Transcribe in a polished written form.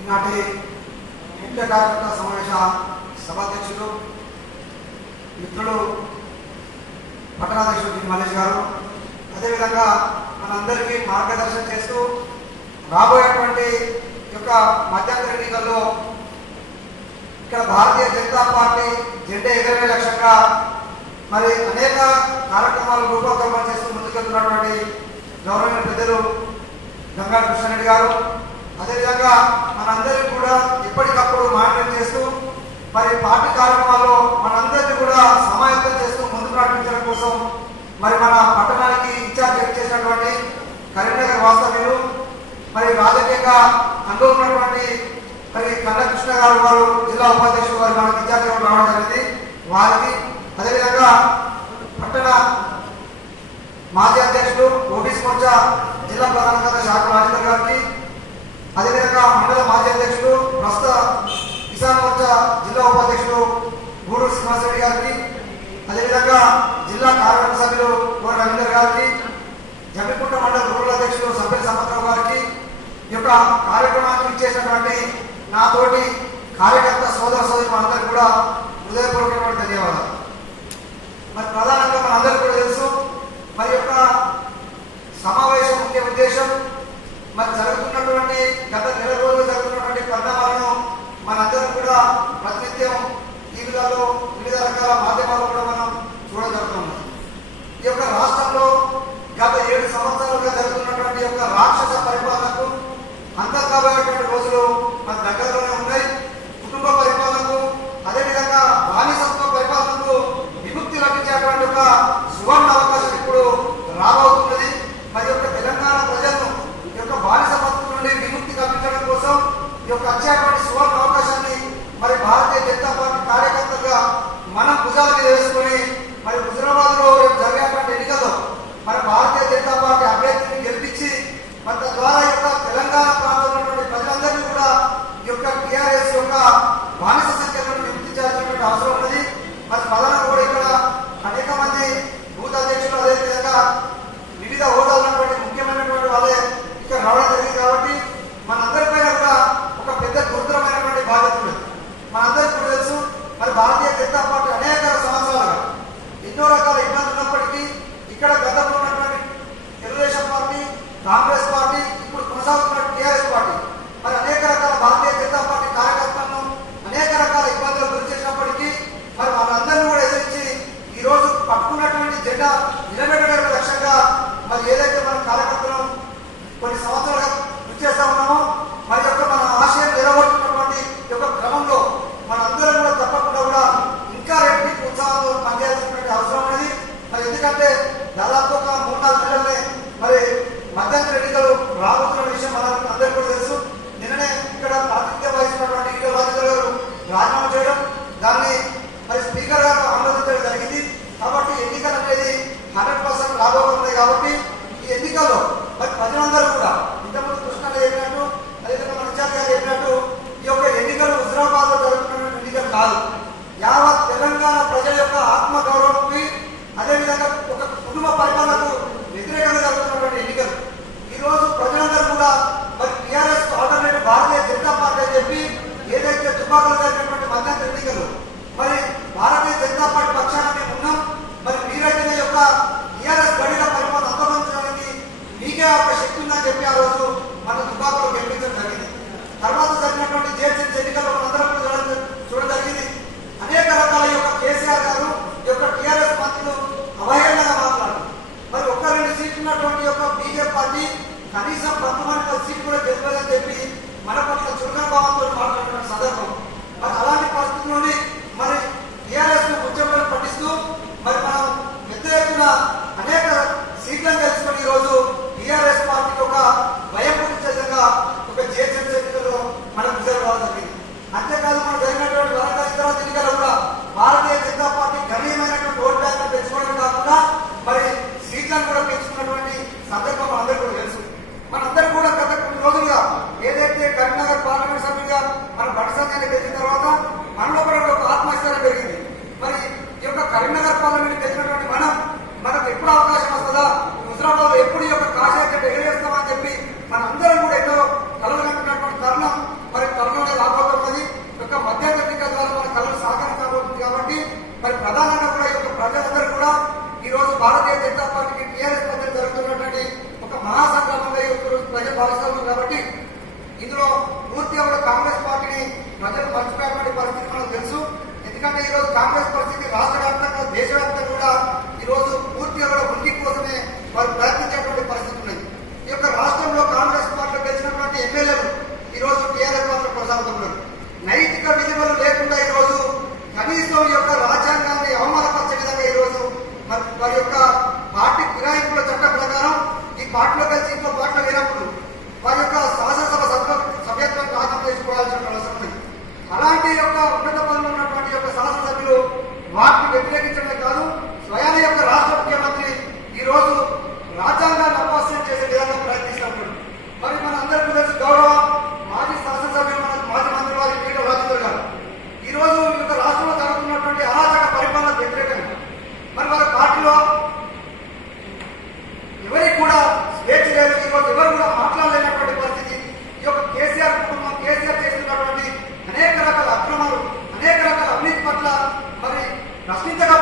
ఈనాటి ముఖ్య కార్యకర్త సమావేశ సభాధ్యక్షులు మిత్రులు పట్టణాధ్యక్షుడు మల్లేష్ గారు, అదేవిధంగా మనందరికీ మార్గదర్శనం చేస్తూ రాబోయేటువంటి యొక్క మధ్యంతర ఎన్నికల్లో ఇక్కడ భారతీయ జనతా పార్టీ జెండా ఎగరవే లక్ష్యంగా మరి అనేక కార్యక్రమాలు రూపకల్పన చేస్తూ ముందుకెళ్తున్నటువంటి గౌరవనీయ పెద్దలు గంగా కృష్ణారెడ్డి గారు, అదేవిధంగా మనందరికీ కూడా ఎప్పటికప్పుడు మానిటర్ చేస్తూ మరి పార్టీ కార్యక్రమాల్లో మనందరినీ కూడా సమాయత్తం చేస్తూ ముందుకు నడిపించడం కోసం మరి మన పట్టణానికి ఇన్ఛార్జ్ చేసినటువంటి కరీంనగర్ వాస్తవ్యులు మరి రాజకీయంగా అనుభవించినటువంటి మరి కన్నా కృష్ణ గారు జిల్లా ఉపాధ్యక్షులు వారు మనకు ఇన్ఛార్జ్ రావడం జరిగింది. వారికి అదేవిధంగా పట్టణ మాజీ అధ్యక్షులు ఓబీసీ మోర్చా జిల్లా ప్రధాన కార్యదర్శి శాఖ రాజేందర్ గారికి, అదేవిధంగా మండల మాజీ అధ్యక్షులు ప్రస్తుత కిసాన్ మోర్చా జిల్లా ఉపాధ్యక్షులు గూడూరు శ్రీనివాసరెడ్డి గారికి, అదేవిధంగా జిల్లా కార్యవర్గ సభ్యులు కోర రవీందర్ గారికి, జమ్మికుంట మండల రూరల్ అధ్యక్షులు సభ్యుల సంపత్రావు గారికి, ఈ యొక్క కార్యక్రమానికి ఇచ్చేసినటువంటి నాతోటి కార్యకర్త సోదర సోదరి మనందరికీ కూడా హృదయపూర్వకమైన ధన్యవాదాలు. మరి ప్రధానంగా మనందరికీ కూడా తెలుసు మరి యొక్క సమావేశం ముఖ్య ఉద్దేశం మరి జరుగుతున్నటువంటి గత నెల రోజులు జరుగుతున్నటువంటి పరిణామాలను మనందరం కూడా ప్రతినిత్యం టీవీలలో వివిధ రకాల మాధ్యమాల్లో కూడా మనం చూడడం జరుగుతుంది. ఈ యొక్క రాష్ట్రంలో గత 7 సంవత్సరాలుగా జరుగుతున్నటువంటి యొక్క రాక్షస పరిపాలనకు అంతం కాబోయేటువంటి రోజులు మన దగ్గరలోనే ఉన్నాయి. కుటుంబ పరిపాలనకు అదేవిధంగా బానిసత్వ పరిపాలనకు విముక్తి లభించేటువంటి ఒక సువర్ణ అవకాశం ఇప్పుడు రాబోతున్నది. మరి యొక్క తెలంగాణ ప్రజలను ఈ యొక్క బానిసత్వం నుండి విముక్తి కల్పించడం కోసం ఈ యొక్క వచ్చేటువంటి సువర్ణ అవకాశాన్ని మరి భారతీయ జనతా పార్టీ కార్యకర్తలుగా మనం భుజాల మీద వేసుకుని మరి హుజరాబాద్ లో జరిగేటువంటి ఎన్నికల్లో మరి భారతీయ జనతా పార్టీ అభ్యర్థిని గెలిపించి మరి తద్వారా యొక్క తెలంగాణ ప్రాంతంలో ఉన్నటువంటి ప్రజలందరినీ కూడా ఈ యొక్క టీఆర్ఎస్ యొక్క బానిస సంఖ్య నుండి విముక్తి చేయాల్సినటువంటి అవసరం ఉన్నది. మరి ప్రధానంగా కూడా ఇక్కడ అనేక మంది బూత్ అధ్యక్షులు అదేవిధంగా వివిధ హోదాలు ఉన్నటువంటి ముఖ్యమైనటువంటి వాళ్ళే ఇక్కడ రావడం జరిగింది. కాబట్టి మనందరిపైన కూడా ఒక పెద్ద గురుతరమైనటువంటి బాధ్యత ఉంది. మనందరికీ కూడా తెలుసు మరి భారతీయ జనతా పార్టీ అనేక సంవత్సరాలుగా ఎన్నో రకాల ఇబ్బందులు ఉన్నప్పటికీ ఇక్కడ గతంలో ఉన్నటువంటి తెలుగుదేశం పార్టీ, కాంగ్రెస్ పార్టీ, ఇప్పుడు కొనసాగుతున్న టీఆర్ఎస్ పార్టీ మరి అనేక రకాల భారతీయ జనతా పార్టీ కార్యకర్తలను అనేక రకాల ఇబ్బందులు గురి చేసినప్పటికీ మరి వాళ్ళందరినీ కూడా ఎదిరించి ఈ రోజు పట్టుకున్నటువంటి జెండా నిలబెట్టడం లక్ష్యంగా మరి ఏదైతే మన కార్యకర్తలు కొన్ని సంవత్సరాలుగా కృషి చేస్తా ఉన్నామో మరి యొక్క మన ఆశయం నిలబడుతున్నటువంటి యొక్క క్రమంలో మనందరం కూడా తప్పకుండా కూడా ఇంకా రెట్టింపు ఉత్సాహంతో పనిచేయాల్సినటువంటి అవసరం ఉన్నది. మరి ఎందుకంటే దాదాపు ఒక 3-4 నెలలనే మరి మధ్యంతర ఎన్నికలు రాబోతున్న విషయం మనకు అందరికీ కూడా తెలుసు. నిన్ననే ఇక్కడ ప్రాతినిధ్యం వహిస్తున్నటువంటి ఈటల రాజేందర్ గారు రాజీనామా చేయడం, దాన్ని మరి స్పీకర్ గారు ఆమోదించడం జరిగింది. కాబట్టి ఎన్నికలు అనేది 100% రాబోతున్నాయి. కాబట్టి ఈ ఎన్నికల్లో మరి ప్రజలందరూ కూడా ఇంతకుముందు కృష్ణ చెప్పినట్టు అదేవిధంగా మన ఇన్ఛార్జ్ గారు చెప్పినట్టు ఈ యొక్క ఎన్నికలు హుజరాబాద్ లో జరుగుతున్నటువంటి ఎన్నికలు కాదు, యావత్ తెలంగాణ ప్రజల యొక్క ఆత్మ గౌరవానికి అదేవిధంగా ఒక కుటుంబ పరిపాలనకు వ్యతిరేకంగా జరుగుతున్నటువంటి ఎన్నికలు. ఈ రోజు ప్రజలందరూ కూడా మరి TRS alternative Bharatiya Janata party అని చెప్పి ఏదైతే తుపాకులు జరిగినటువంటి మధ్యంతర ఎన్నికలు మరి భారతీయ జనతా పార్టీ పక్షాన మేము ఉన్నాం. మరి మీరైతే యొక్క టీఆర్ఎస్ గడిల పరిపాలన అంతమందించడానికి మీకే ఒక శక్తి ఉందని చెప్పి ఆ రోజు మన తుపాకులు గెలిపించడం జరిగింది. తర్వాత జరిగినటువంటి జేఎస్ఎస్ ఎన్నికల్లో మనందరం చూడడం జరిగింది. అనేక రకాల యొక్క కేసీఆర్ గారు యొక్క టీఆర్ఎస్ మంత్రులు అవహేళనగా మాట్లాడారు. మరి 1-2 సీట్లు ఉన్నటువంటి యొక్క బీజేపీ పార్టీ కనీసం 19 సీట్లు కూడా గెలవలేదని చెప్పి మన పట్ల చురుకన భావంతో మాట్లాడుతున్న సందర్భం. మరి అలాంటి పరిస్థితుల్లోనే మరి టీఆర్ఎస్ ను ఉద్యమాలు పట్టిస్తూ మరి మనం పెద్ద ఎత్తున అనేక సీట్లను తెలుసుకొని ఈ రోజు టీఆర్ఎస్ పార్టీకి ఒక భయం పుట్టించే విధంగా ఒక జేఎస్ఎస్ ఎన్నికల్లో మనం రిజర్వ్ అవ్వడం జరిగింది. అంతేకాదు మనం జరిగినటువంటి వరంగల్ ఇతర ఎన్నికల్లో కూడా Bharatiya Janata party గణనీయమైనటువంటి vote bank పెంచుకోవడం కాకుండా మరి సీట్లను కూడా పెంచుకున్నటువంటి సందర్భం మనందరికీ కూడా తెలుసు. మనందరూ కూడా గత కొన్ని రోజులుగా ఏదైతే కరీంనగర్ పార్లమెంట్ సభ్యులుగా మన బట్టి సంఖ్యను పెంచిన తర్వాత మనలో కూడా ఒక ఆత్మవిశ్వాసం పెరిగింది. మరి ఈ యొక్క కరీంనగర్ పార్లమెంట్ పెంచినటువంటి మనకు ఎప్పుడు అవకాశం వస్తుందా, హుజరాబాద్ ఎప్పుడు ఈ యొక్క కాశీ ఎగరేస్తామని చెప్పి మనందరం కూడా ఎన్నో కలలు కంటున్నటువంటి తరుణం మరి పూర్తిగా కూడా కాంగ్రెస్ పార్టీని ప్రజలు మర్చిపోయేటువంటి పరిస్థితి మనకు తెలుసు. ఎందుకంటే ఈ రోజు కాంగ్రెస్ పరిస్థితి రాష్ట్ర వ్యాప్తంగా దేశవ్యాప్తంగా కూడా ఈ రోజు పూర్తిగా కూడా ఉనికి కోసమే వారు ప్రయత్నించేటువంటి పరిస్థితి ఉన్నది. ఈ యొక్క రాష్ట్రంలో కాంగ్రెస్ పార్టీలో గెలిచినటువంటి ఎమ్మెల్యేలు ఈ రోజు టీఆర్ఎస్ పార్టీలో కొనసాగుతున్నారు. నైతిక విలువలు లేకుండా ఈ రోజు కనీసం ఈ యొక్క రాజ్యాంగాన్ని అవమానపరిచే విధంగా ఈ రోజు వారి యొక్క పార్టీ ఫిరాయింపుల చట్టం ప్రకారం ఈ పార్టీలో కలిసి ఇంకో పార్టీలో లేనప్పుడు వారి యొక్క శాసనసభ సభ్యత్వాన్ని రాజీనామా చేసుకోవాల్సిన అవసరం ఉంది. అలాంటి యొక్క ఉన్నత పనులు ఉన్నటువంటి యొక్క శాసనసభ్యులు వాటిని వ్యతిరేకించడమే కాదు, స్వయాన యొక్క రాష్ట్ర ముఖ్యమంత్రి ఈ రోజు రాజ్యాంగాన్ని అపహాస్యం చేసే విధంగా ప్రయత్నిస్తున్నప్పుడు మరి మన అందరికీ తెలిసి గౌరవ మాజీ శాసనసభ్యులు మన మాజీ మంత్రి వారి ఈటల రాజేందర్ గారు ఈ రోజు ఈ యొక్క రాష్ట్రంలో జరుగుతున్నటువంటి అరాచక పరిపాలన వ్యతిరేకంగా మరి వారి పార్టీలో ఎవరికి కూడా స్వేచ్ఛ లేదు. ఈ రోజు ఎవరు కూడా మాట్లాడలేనటువంటి పరిస్థితి. ఈ యొక్క కేసీఆర్ కుటుంబం కేసీఆర్ చేస్తున్నటువంటి అనేక రకాల అక్రమాలు అనేక రకాల అవినీతి పట్ల మరి ప్రశ్నించగా